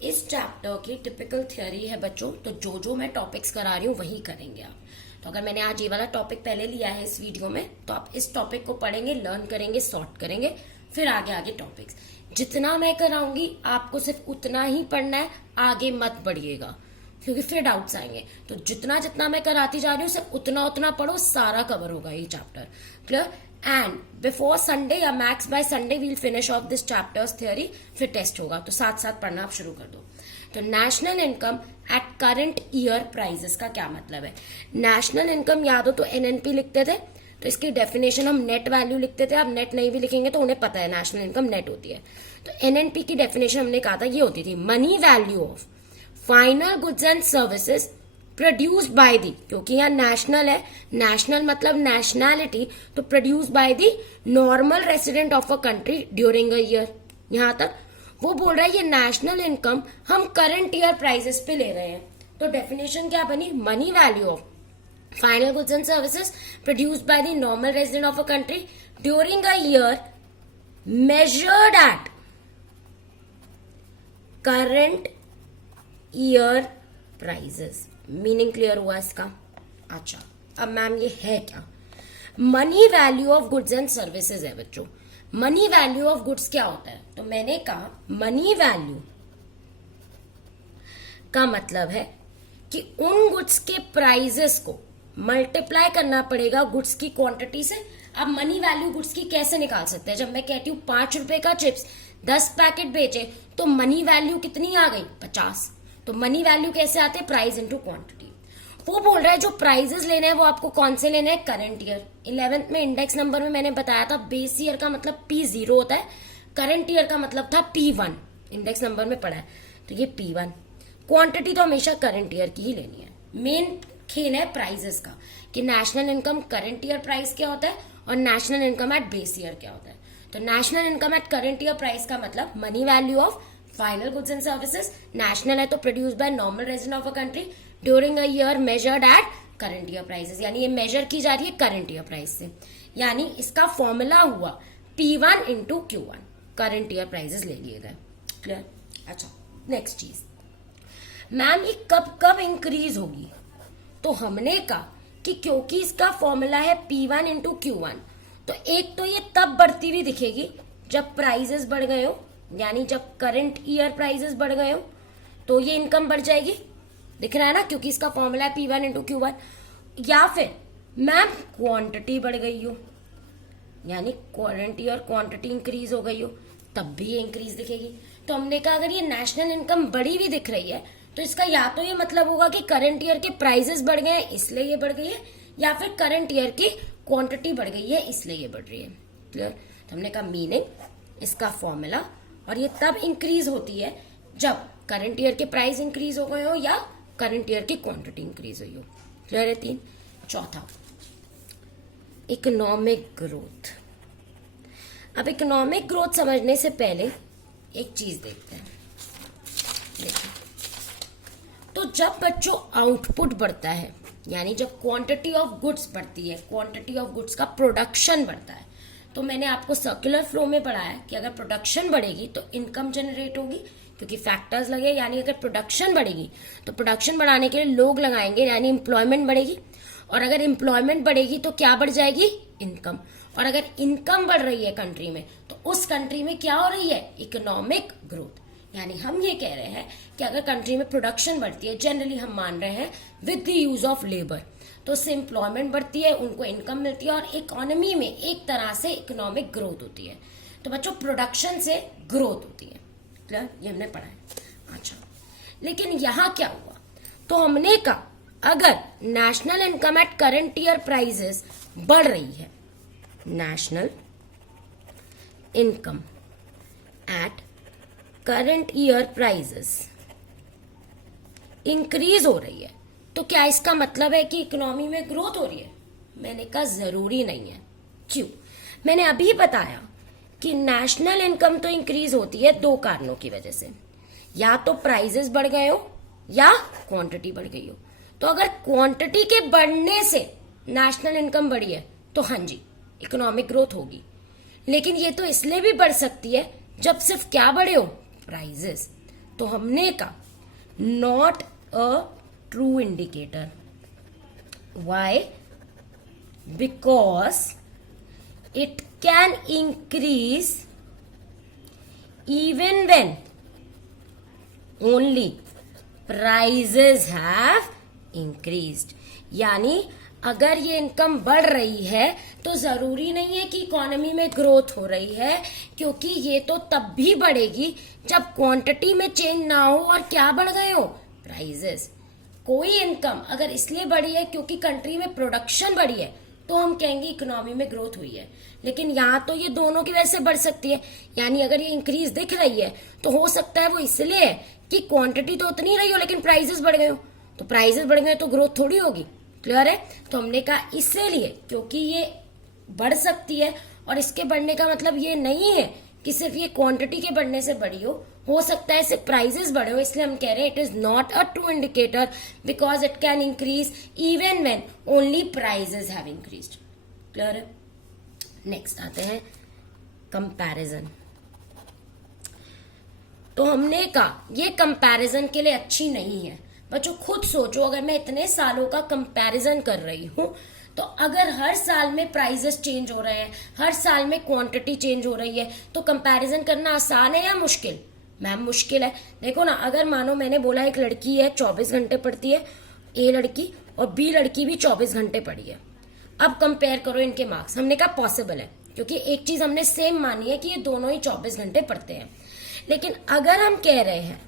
इस चैप्टर की typical theory है बच्चों, तो जो जो मैं टॉपिक्स करा रही हूँ वही करेंगे आप। तो अगर मैंने आज ये वाला टॉपिक पहले लिया है इस वीडियो में, तो आप इस टॉपिक को पढ़ेंगे, लर्न करेंगे, सॉर्ट करेंगे, फिर आगे आगे टॉपिक्स। जितना मैं कराऊंगी आपको सिर्फ उतना ही पढ़ना है, आगे मत बढ़िएगा क्योंकि फिर डाउट्स आएंगे। तो जितना जितना मैं कराती जा रही हूँ सिर्फ उतना उतना पढ़ो, सारा कवर होगा ये chapter. Clear? And before Sunday या max by Sunday will finish off this chapters theory, फिर टेस्ट होगा, तो साथ साथ पढ़ना आप शुरू कर दो। तो national income at current year prices का क्या मतलब है? नेशनल इनकम याद हो तो एनएनपी लिखते थे, तो इसकी डेफिनेशन हम नेट वैल्यू लिखते थे। अब नेट नहीं भी लिखेंगे तो उन्हें पता है नेशनल इनकम नेट होती है। तो एनएनपी की डेफिनेशन हमने कहा था ये होती थी, money value of final goods and services produced by the, क्योंकि यहाँ नेशनल है, नेशनल मतलब नेशनैलिटी, तो produced by the normal resident of a country during a year. यहां तक वो बोल रहा है ये नेशनल इनकम हम करंट ईयर प्राइसेस पे ले रहे हैं। तो डेफिनेशन क्या बनी? Money value of final goods and services produced by the normal resident of a country during a year measured at current year prices. Meaning clear हुआ इसका? अच्छा, अब मैम ये है क्या? Money value of goods and services है बच्चों। Money value of goods क्या होता है? तो मैंने कहा मनी वैल्यू का मतलब है कि उन गुड्स के प्राइजेस को मल्टीप्लाई करना पड़ेगा गुड्स की क्वांटिटी से। अब मनी वैल्यू गुड्स की कैसे निकाल सकते हैं? जब मैं कहती हूं 5 रुपए का चिप्स 10 पैकेट बेचे तो मनी वैल्यू कितनी आ गई? 50। तो मनी वैल्यू कैसे आते हैं? Price into quantity. वो बोल रहा है जो प्राइजेस लेने हैं वो आपको कौन से लेने हैं? Current year. 11th में इंडेक्स नंबर में मैंने बताया था बेस ईयर का मतलब P0 होता है, करंट ईयर का मतलब था P1। इंडेक्स नंबर में पढ़ा है, तो ये P1। क्वांटिटी तो हमेशा करंट ईयर की ही लेनी है। मेन खेल है प्राइजेस का कि national income current year price क्या होता है और national income at base year क्या होता है। तो national income at current year price का मतलब money value of final goods and services, national है तो produce by normal resident of a country during a year measured at current year prices. यानी ये मेजर की जा रही है करंट ईयर प्राइस से, यानी इसका फॉर्मूला हुआ P1 into Q1। Current year prices ले लिए गए। क्लियर? अच्छा, नेक्स्ट चीज, मैम ये कब कब इंक्रीज होगी? तो हमने कहा कि क्योंकि इसका फॉर्मूला है P1 इंटू Q1, तो एक तो ये तब बढ़ती हुई दिखेगी जब प्राइजेस बढ़ गए हो, यानी जब करंट ईयर प्राइजेस बढ़ गए हो तो ये इनकम बढ़ जाएगी। दिख रहा है ना, क्योंकि इसका फॉर्मूला है P1 इंटू Q1। या फिर मैम क्वांटिटी बढ़ गई हो, यानी करंट ईयर क्वांटिटी इंक्रीज हो गई हो, तब भी ये इंक्रीज दिखेगी। तो हमने कहा अगर ये नेशनल इनकम बढ़ी हुई दिख रही है तो इसका या तो ये मतलब होगा कि करंट ईयर के प्राइजेस बढ़ गए हैं इसलिए ये बढ़ गई है, या फिर करंट ईयर की क्वांटिटी बढ़ गई है इसलिए ये बढ़ रही है। क्लियर? तो हमने कहा मीनिंग इसका फॉर्मूला, और ये तब इंक्रीज होती है जब करंट ईयर के प्राइस इंक्रीज हो गए हो या करंट ईयर की क्वांटिटी इंक्रीज हुई हो। क्लियर है? 3। चौथा, इकोनॉमिक ग्रोथ। अब इकोनॉमिक ग्रोथ समझने से पहले एक चीज देखते हैं। देखिए, तो जब बच्चों आउटपुट बढ़ता है, यानी जब क्वांटिटी ऑफ गुड्स बढ़ती है, क्वांटिटी ऑफ गुड्स का प्रोडक्शन बढ़ता है, तो मैंने आपको सर्कुलर फ्लो में पढ़ाया कि अगर प्रोडक्शन बढ़ेगी तो इनकम जनरेट होगी, क्योंकि फैक्टर्स लगे। यानी अगर प्रोडक्शन बढ़ेगी तो प्रोडक्शन बढ़ाने के लिए लोग लगाएंगे, यानी एम्प्लॉयमेंट बढ़ेगी, और अगर एम्प्लॉयमेंट बढ़ेगी तो क्या बढ़ जाएगी? इनकम। और अगर इनकम बढ़ रही है कंट्री में तो उस कंट्री में क्या हो रही है? Economic growth. यानी हम ये कह रहे हैं कि अगर कंट्री में प्रोडक्शन बढ़ती है, जनरली हम मान रहे हैं with the use of labour, तो उससे एम्प्लॉयमेंट बढ़ती है, उनको इनकम मिलती है और इकोनॉमी में एक तरह से इकोनॉमिक ग्रोथ होती है। तो बच्चों प्रोडक्शन से ग्रोथ होती है। क्लियर? ये हमने पढ़ा है। अच्छा, लेकिन यहां क्या हुआ? तो हमने कहा अगर national income at current year prices बढ़ रही है, national income at current year prices increase हो रही है, तो क्या इसका मतलब है कि इकोनॉमी में ग्रोथ हो रही है? मैंने कहा जरूरी नहीं है। क्यों? मैंने अभी बताया कि नेशनल इनकम तो इंक्रीज होती है 2 कारणों की वजह से, या तो प्राइजेस बढ़ गए हो या क्वांटिटी बढ़ गई हो। तो अगर क्वांटिटी के बढ़ने से नेशनल इनकम बढ़ी है तो हाँ जी इकोनॉमिक ग्रोथ होगी, लेकिन ये तो इसलिए भी बढ़ सकती है जब सिर्फ क्या बढ़े हो? प्राइजेस। तो हमने कहा not a true indicator. Why? Because it can increase even when only prices have increased. यानी अगर ये इनकम बढ़ रही है तो जरूरी नहीं है कि इकोनॉमी में ग्रोथ हो रही है, क्योंकि ये तो तब भी बढ़ेगी जब क्वांटिटी में चेंज ना हो और क्या बढ़ गए हो, प्राइजेस. कोई इनकम अगर इसलिए बढ़ी है क्योंकि कंट्री में प्रोडक्शन बढ़ी है तो हम कहेंगे इकोनॉमी में ग्रोथ हुई है. लेकिन यहाँ तो ये दोनों की वजह से बढ़ सकती है. यानी अगर ये इंक्रीज दिख रही है तो हो सकता है वो इसलिए है कि क्वांटिटी तो उतनी रही हो लेकिन प्राइसेस बढ़ गए हो. तो प्राइसेस बढ़ गए तो ग्रोथ थोड़ी होगी. क्लियर है? तो हमने कहा इसीलिए क्योंकि ये बढ़ सकती है, और इसके बढ़ने का मतलब ये नहीं है कि सिर्फ ये क्वांटिटी के बढ़ने से बढ़ी हो सकता है सिर्फ प्राइसेस बढ़े हो. इसलिए हम कह रहे हैं it is not a true indicator because it can increase even when only prices have increased. Clear है? नेक्स्ट आते हैं कंपैरिजन. तो हमने कहा ये कंपैरिजन के लिए अच्छी नहीं है. बच्चों खुद सोचो, अगर मैं इतने सालों का कंपैरिजन कर रही हूं तो अगर हर साल में प्राइसेस चेंज हो रहे हैं, हर साल में क्वांटिटी चेंज हो रही है, तो कंपैरिजन करना आसान है या मुश्किल? मैम मुश्किल है. देखो ना, अगर मानो मैंने बोला एक लड़की है 24 घंटे पढ़ती है, ए लड़की, और बी लड़की भी 24 घंटे पढ़ी है. अब कंपेयर करो इनके मार्क्स. हमने कहा पॉसिबल है क्योंकि एक चीज हमने सेम मानी है कि ये दोनों ही 24 घंटे पढ़ते हैं. लेकिन अगर हम कह रहे हैं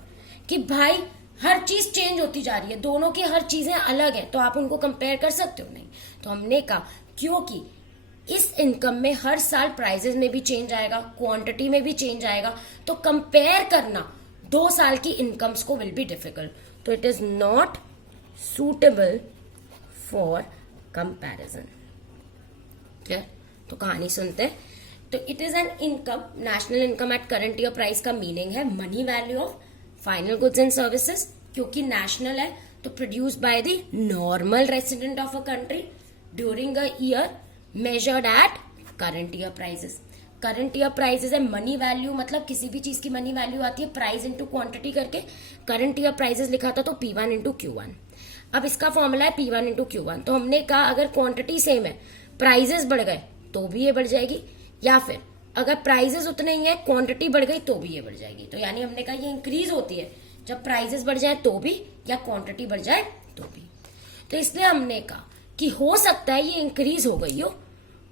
कि भाई हर चीज चेंज होती जा रही है, दोनों की हर चीजें अलग है, तो आप उनको कंपेयर कर सकते हो? नहीं. तो हमने कहा क्योंकि इस इनकम में हर साल प्राइसेस में भी चेंज आएगा, क्वांटिटी में भी चेंज आएगा, तो कंपेयर करना 2 साल की इनकम्स को विल बी डिफिकल्ट. तो it is not suitable for comparison. Clear? तो कहानी सुनते हैं. तो it is an income, national income at current year price का मीनिंग है money value of final goods and services. क्योंकि नेशनल है तो produce by the normal resident of a country during a year measured at current year prices. Current year prices है money value, मतलब किसी भी चीज की मनी वैल्यू आती है प्राइस इंटू क्वांटिटी करके. करंट ईयर प्राइसेस लिखा था तो P1 इंटू Q1. अब इसका फॉर्मूला है P1 इंटू Q1. तो हमने कहा अगर क्वांटिटी सेम है, प्राइजेस बढ़ गए तो भी ये बढ़ जाएगी, या फिर अगर प्राइजेस उतने ही है, क्वांटिटी बढ़ गई तो भी ये बढ़ जाएगी. तो यानी हमने कहा ये इंक्रीज होती है जब प्राइजेस बढ़ जाए तो भी, या क्वांटिटी बढ़ जाए तो भी. तो इसलिए हमने कहा कि हो सकता है ये इंक्रीज हो गई हो,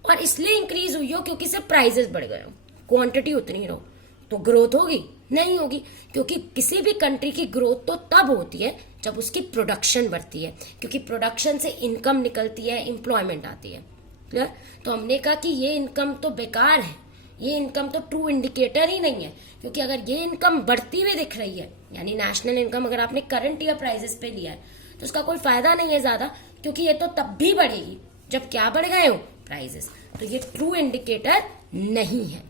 और इसलिए इंक्रीज हुई हो क्योंकि सिर्फ प्राइजेस बढ़ गए हो, क्वांटिटी उतनी रहो. तो ग्रोथ होगी? नहीं होगी, क्योंकि किसी भी कंट्री की ग्रोथ तो तब होती है जब उसकी प्रोडक्शन बढ़ती है, क्योंकि प्रोडक्शन से इनकम निकलती है, एम्प्लॉयमेंट आती है. क्लियर? तो हमने कहा कि ये इनकम तो बेकार है, ये इनकम तो ट्रू इंडिकेटर ही नहीं है. क्योंकि अगर ये इनकम बढ़ती हुई दिख रही है, यानी नेशनल इनकम अगर आपने करंट ईयर प्राइसेस पे लिया है, तो उसका कोई फायदा नहीं है ज्यादा, क्योंकि ये तो तब भी बढ़ेगी जब क्या बढ़ गए हो, प्राइसेस. तो ये ट्रू इंडिकेटर नहीं है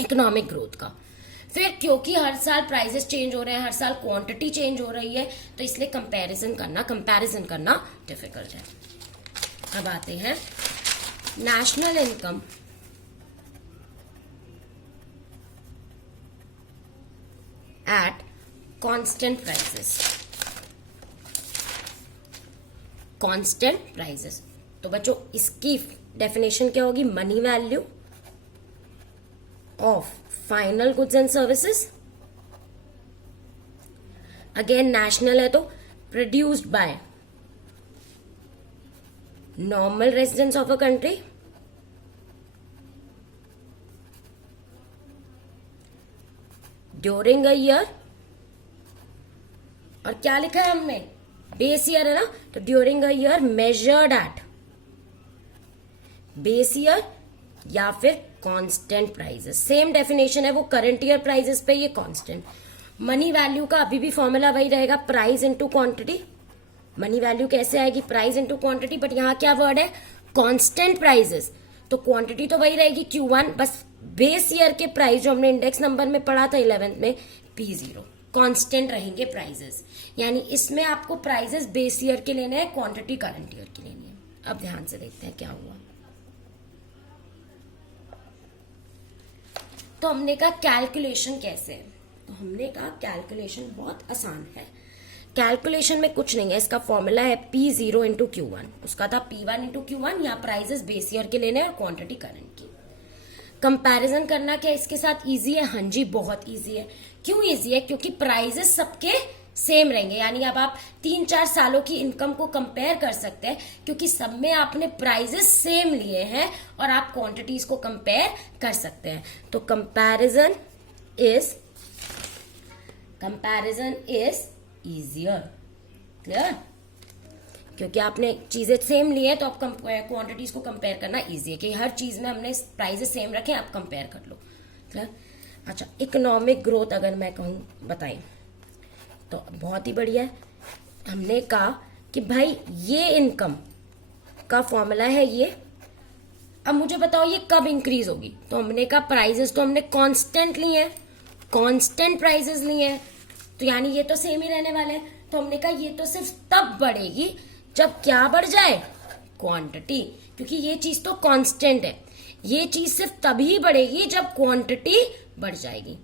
इकोनॉमिक ग्रोथ का. फिर क्योंकि हर साल प्राइसेस चेंज हो रहे हैं, हर साल क्वांटिटी चेंज हो रही है, तो इसलिए कंपैरिजन करना डिफिकल्ट है. अब आते हैं national income at constant prices. Constant prices, तो बच्चों इसकी डेफिनेशन क्या होगी? Money value of final goods and services. Again national है तो produced by normal residents of a country during a year. और क्या लिखा है हमने? बेस ईयर है ना, तो during a year measured eight base year या फिर कांस्टेंट प्राइसेस. सेम डेफिनेशन है वो करंट ईयर प्राइसेस पे, ये कांस्टेंट. मनी वैल्यू का अभी भी फॉर्मूला वही रहेगा, price into quantity. Money value कैसे आएगी? Price into quantity. बट यहां क्या वर्ड है? Constant prices. तो क्वांटिटी तो वही रहेगी Q1, बस बेस ईयर के प्राइस जो हमने इंडेक्स नंबर में पढ़ा था 11th में, P0. कांस्टेंट रहेंगे प्राइसेस. यानी इसमें आपको प्राइसेस बेस ईयर के लेने हैं, क्वांटिटी करंट ईयर की लेनी है. अब ध्यान से देखते हैं क्या हुआ. तो हमने कहा कैलकुलेशन कैसे है. तो हमने कहा कैलकुलेशन बहुत आसान है। कैलकुलेशन में कुछ नहीं है, इसका फॉर्मूला है P0 इंटू Q1। उसका था P1 इंटू Q1। यहाँ प्राइजेस बेस ईयर के लेने और क्वांटिटी करंट की। कंपैरिजन करना क्या इसके साथ इजी है? हाँ जी, बहुत इजी है। क्यों इजी है? क्योंकि प्राइजेस सबके सेम रहेंगे, यानी अब आप 3-4 सालों की इनकम को कंपेयर कर सकते हैं, क्योंकि सब में आपने प्राइजेस सेम लिए हैं और आप क्वांटिटीज को कंपेयर कर सकते हैं। तो कंपैरिजन इज इजियर। क्लियर? क्योंकि आपने चीजें सेम ली है तो आप क्वांटिटीज को कंपेयर करना इजी है कि हर चीज में हमने प्राइजेस सेम रखे, आप कंपेयर कर लो। क्लियर? अच्छा, इकोनॉमिक ग्रोथ अगर मैं कहूँ बताएं तो बहुत ही बढ़िया है। हमने कहा कि भाई ये इनकम का फॉर्मूला है ये। अब मुझे बताओ ये कब इंक्रीज होगी? तो हमने कहा प्राइजेस तो हमने कांस्टेंट लिए हैं, कांस्टेंट प्राइजेस लिए हैं, तो यानी ये तो सेम ही रहने वाले हैं। तो हमने कहा ये तो सिर्फ तब बढ़ेगी जब क्या बढ़ जाए? क्वांटिटी, क्योंकि ये चीज तो कांस्टेंट है। ये चीज सिर्फ तभी बढ़ेगी जब क्वांटिटी बढ़ जाएगी।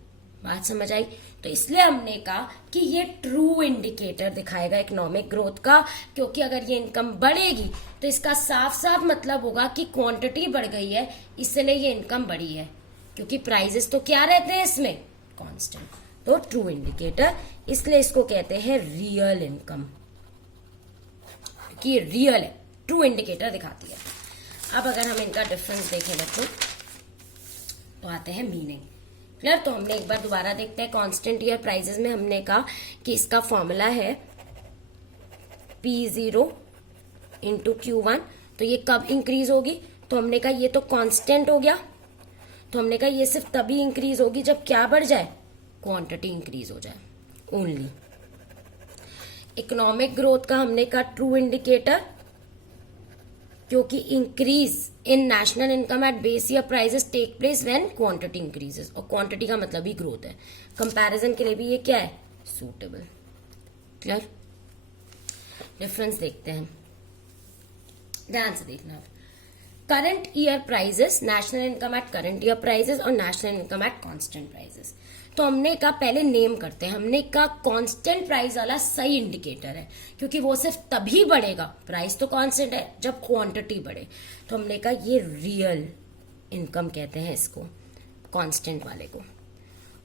बात समझ आई? तो इसलिए हमने कहा कि ये ट्रू इंडिकेटर दिखाएगा इकोनॉमिक ग्रोथ का, क्योंकि अगर ये इनकम बढ़ेगी तो इसका साफ साफ मतलब होगा कि क्वांटिटी बढ़ गई है, इसलिए ये इनकम बढ़ी है, क्योंकि प्राइजेस तो क्या रहते हैं इसमें? कांस्टेंट। तो ट्रू इंडिकेटर, इसलिए इसको कहते हैं रियल इनकम, कि रियल है, ट्रू इंडिकेटर दिखाती है। अब अगर हम इनका डिफरेंस देखें बच्चों तो आते हैं मीनिंग। क्लियर? तो हमने एक बार दोबारा देखते हैं। कांस्टेंट ईयर प्राइजेस में हमने कहा कि इसका फॉर्मूला है P0 इंटू Q1। तो ये कब इंक्रीज होगी? तो हमने कहा ये तो कांस्टेंट हो गया, तो हमने कहा ये सिर्फ तभी इंक्रीज होगी जब क्या बढ़ जाए? क्वांटिटी इंक्रीज हो जाए ओनली। इकोनॉमिक ग्रोथ का हमने कहा ट्रू इंडिकेटर, क्योंकि increase in national income at base year prices take place when quantity increases, और क्वांटिटी का मतलब ही ग्रोथ है। कंपैरिजन के लिए भी ये क्या है? सूटेबल। क्लियर? डिफरेंस देखते हैं, ध्यान से देखना। Current year prices, national income at current year prices और national income at constant prices. तो हमने कहा पहले नेम करते हैं। हमने कहा कांस्टेंट प्राइस वाला सही इंडिकेटर है, क्योंकि वो सिर्फ तभी बढ़ेगा, प्राइस तो कांस्टेंट है, जब क्वांटिटी बढ़े। तो हमने कहा ये रियल इनकम कहते हैं इसको, कांस्टेंट वाले को।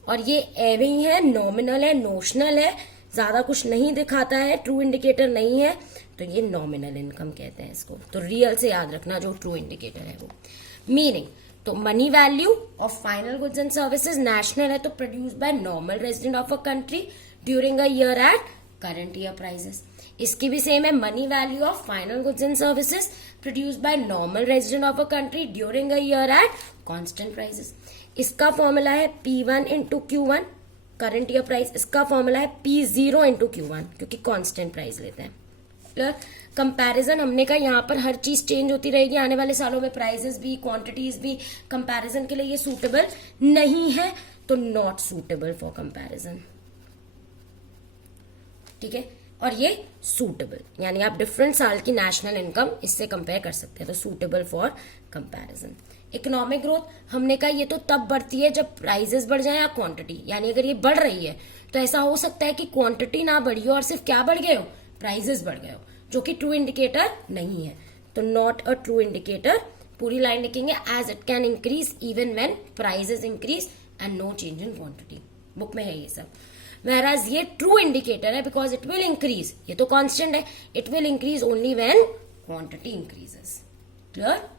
और ये एवे ही है, नॉमिनल है, नोशनल है, ज्यादा कुछ नहीं दिखाता है, ट्रू इंडिकेटर नहीं है, तो ये नॉमिनल इनकम कहते हैं इसको। तो रियल से याद रखना जो ट्रू इंडिकेटर है वो। मीनिंग तो money value of final goods and services national है, तो produce by normal resident of a country during a year eight current year prices. इसकी भी सेम है, money value of final goods and services produce by normal resident of a country during a year at constant prices. इसका formula है P1 into Q1 current year price. इसका formula है P0 into Q1, क्योंकि constant price लेते हैं। Comparison हमने कहा यहाँ पर हर चीज चेंज होती रहेगी आने वाले सालों में, प्राइसेस भी, क्वांटिटीज भी। कंपैरिजन के लिए ये सूटेबल नहीं है, तो नॉट सूटेबल फॉर कंपैरिजन। ठीक है? और ये सूटेबल, यानी आप डिफरेंट साल की नेशनल इनकम इससे कंपेयर कर सकते हैं, तो suitable for comparison. Economic growth हमने कहा ये तो तब बढ़ती है जब प्राइसेस बढ़ जाए या क्वांटिटी, यानी अगर ये बढ़ रही है तो ऐसा हो सकता है कि क्वांटिटी ना बढ़ी हो और सिर्फ क्या बढ़ गए हो? प्राइसेस बढ़ गए हो, जो कि ट्रू इंडिकेटर नहीं है, तो नॉट अ ट्रू इंडिकेटर। पूरी लाइन लिखेंगे, as it can increase even when prices increase and no change in quantity. Book में है ये सब। whereas ये ट्रू इंडिकेटर है बिकॉज इट विल इंक्रीज, ये तो कांस्टेंट है, it will increase only when quantity increases. Clear?